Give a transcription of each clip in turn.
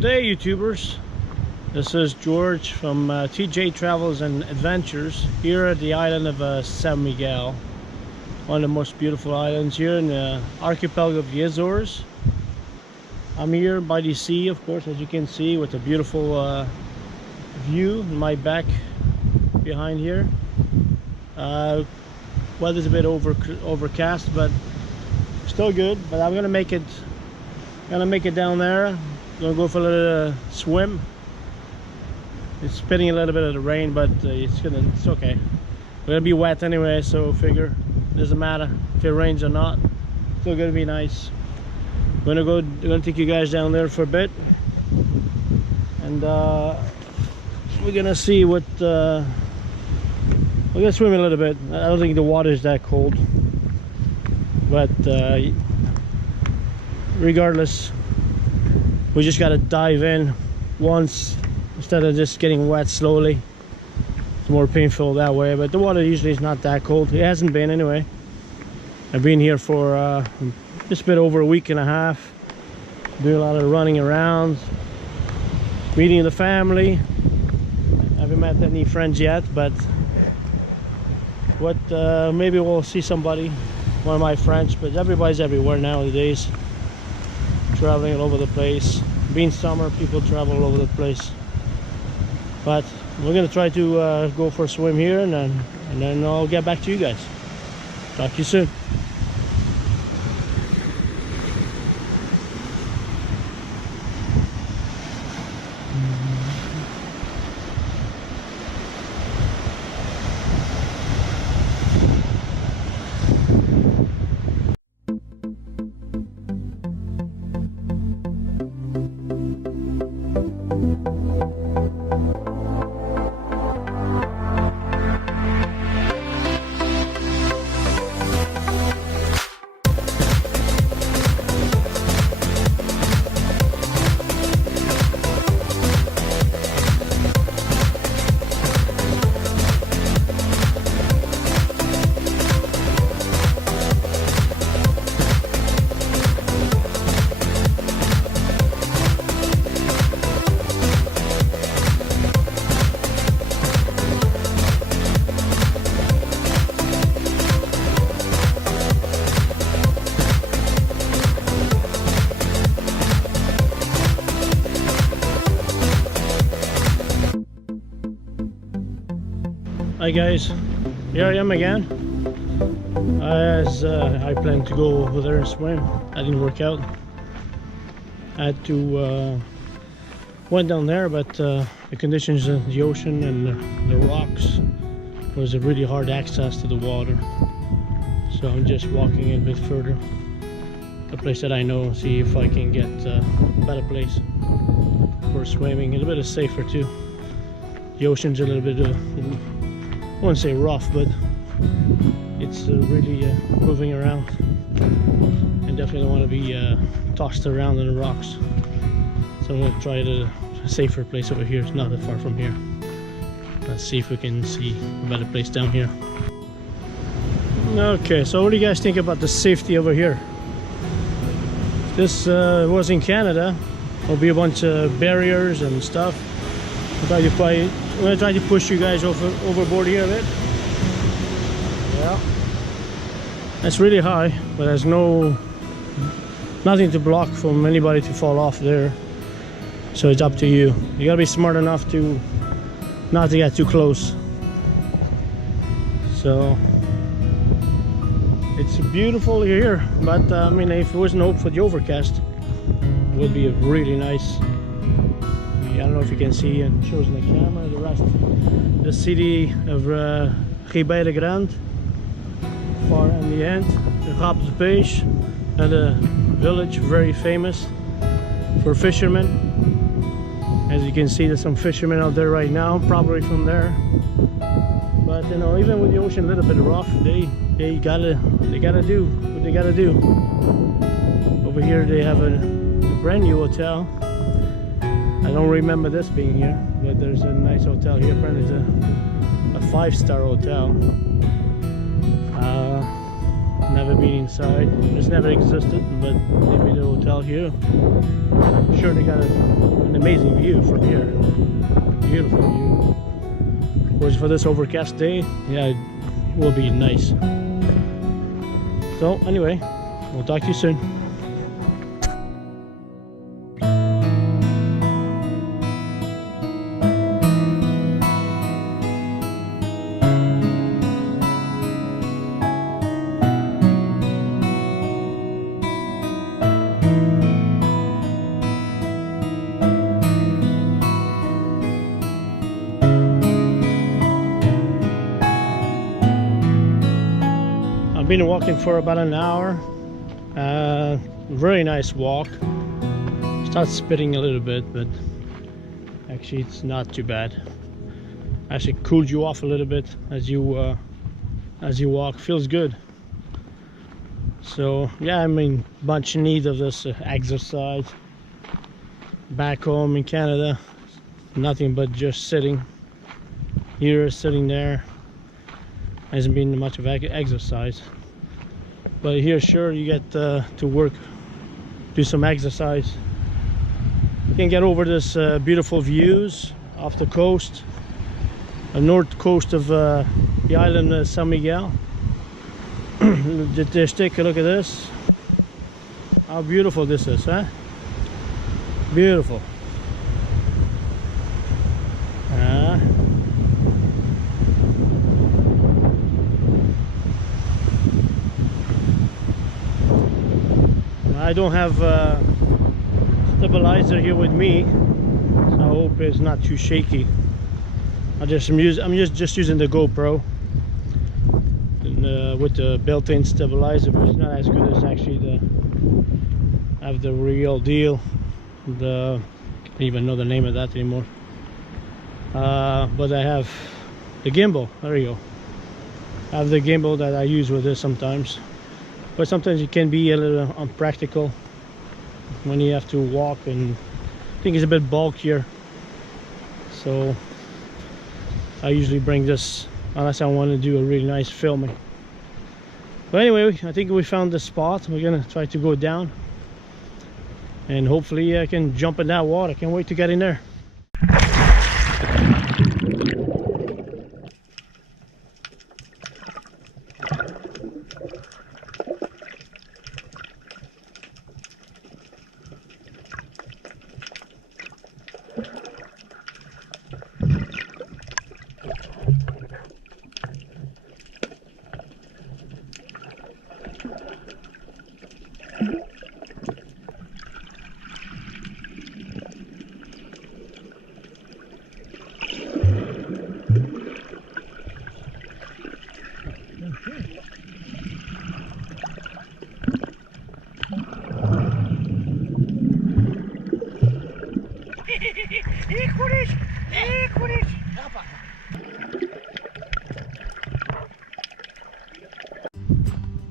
Good day, YouTubers. This is George from TJ Travels and Adventures here at the island of São Miguel, one of the most beautiful islands here in the archipelago of the Azores. I'm here by the sea, of course, as you can see, with a beautiful view in my back behind here. Weather's a bit overcast, but still good. But I'm gonna make it down there. Gonna go for a little swim. It's spitting a little bit of the rain, but it's okay. We're gonna be wet anyway, so figure doesn't matter if it rains or not. Still gonna be nice. We're gonna take you guys down there for a bit, and we're gonna see what we're gonna swim a little bit. I don't think the water is that cold, but regardless, we just gotta dive in once instead of just getting wet slowly. It's more painful that way, but the water usually is not that cold. It hasn't been anyway. I've been here for just a bit over a week and a half, doing a lot of running around, meeting the family. I haven't met any friends yet, but maybe we'll see somebody, one of my friends. But everybody's everywhere nowadays, traveling all over the place. Being summer, people travel all over the place. But we're gonna try to go for a swim here, and then I'll get back to you guys. Talk to you soon. Hi guys, here I am again. As I planned to go over there and swim, that didn't work out. I had to went down there, but the conditions in the ocean and the rocks was a really hard access to the water. So I'm just walking a bit further, a place that I know, see if I can get a better place for swimming. A little bit safer too. The ocean's a little bit I wouldn't say rough, but it's really moving around, and definitely don't want to be tossed around in the rocks. So I'm going to try a safer place over here. It's not that far from here. Let's see if we can see a better place down here. Okay, so what do you guys think about the safety over here? If this was in Canada, there'll be a bunch of barriers and stuff. I'm going to try to push you guys overboard here a bit. Yeah, that's really high, but there's nothing to block from anybody to fall off there. So it's up to you. You gotta be smart enough to not to get too close. So it's beautiful here, but I mean, if it wasn't hope for the overcast, it would be really nice. I don't know if you can see, and shows in the camera the rest. The city of Ribeira Grande, far in the end, the Rap de Peixe, and a village very famous for fishermen. As you can see, there's some fishermen out there right now, probably from there. But you know, even with the ocean a little bit rough, they gotta do what they gotta do. Over here they have a brand new hotel. I don't remember this being here, but there's a nice hotel here. Apparently it's a 5-star hotel. Never been inside. This never existed, but maybe the hotel here. Sure, they got an amazing view from here. Beautiful view. Of course, for this overcast day, yeah, it will be nice. So anyway, we'll talk to you soon. Been walking for about an hour. Very nice walk. Starts spitting a little bit, but actually it's not too bad. Actually cools you off a little bit as you walk. Feels good. So yeah, I mean, much in need of this exercise. Back home in Canada, nothing but just sitting here, sitting there. Hasn't been much of exercise. But here, sure, you get to work, do some exercise. You can get over this beautiful views off the coast, the north coast of the island of São Miguel. Just take a look at this. How beautiful this is, huh? Beautiful. I don't have stabilizer here with me, so I hope it's not too shaky. I'm just using the GoPro and, with the built-in stabilizer, but it's not as good as actually the real deal. I don't even know the name of that anymore. But I have the gimbal. There you go. I have the gimbal that I use with this sometimes. But sometimes it can be a little unpractical when you have to walk, and I think it's a bit bulkier, so I usually bring this unless I want to do a really nice filming. But anyway, I think we found the spot. We're gonna try to go down and hopefully I can jump in that water. I can't wait to get in there.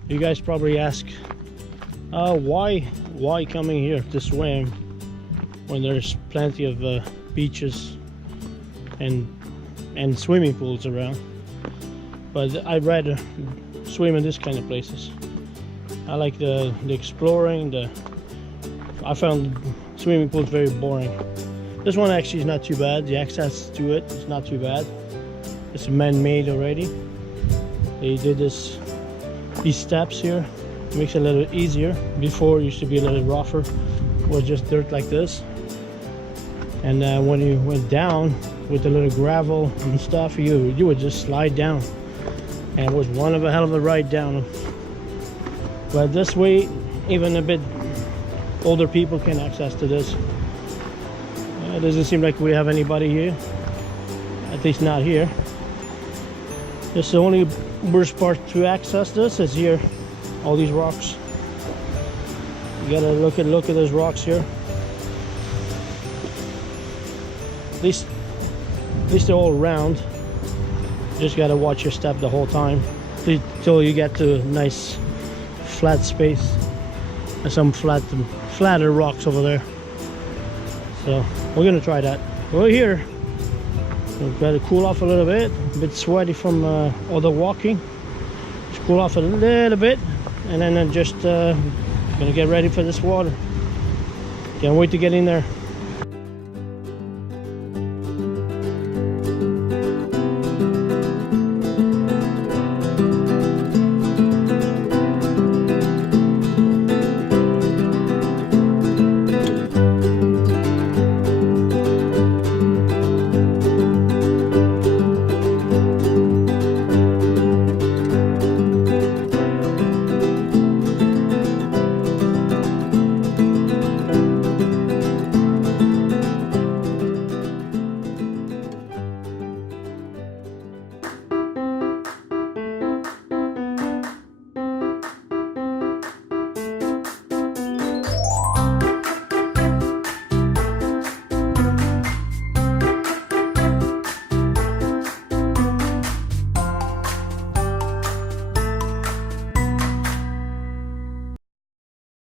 You guys probably ask, why coming here to swim when there's plenty of beaches and swimming pools around? But I'd rather swim in this kind of places. I like the exploring. I found swimming pools very boring. This one actually is not too bad. The access to it is not too bad. It's man-made already. They did these steps here. It makes it a little easier. Before it used to be a little rougher. It was just dirt like this. And when you went down with the little gravel and stuff, you would just slide down. And it was one of a hell of a ride down. But this way, even a bit older people can access to this. It doesn't seem like we have anybody here, at least not here. Just the only worst part to access this is here, all these rocks. You gotta look at those rocks here. At least they're all round. You just gotta watch your step the whole time till you get to a nice flat space and some flatter rocks over there. So we're gonna try that. We're here. We've got to cool off a little bit. A bit sweaty from all the walking. Just cool off a little bit. and then I'm just gonna get ready for this water. Can't wait to get in there.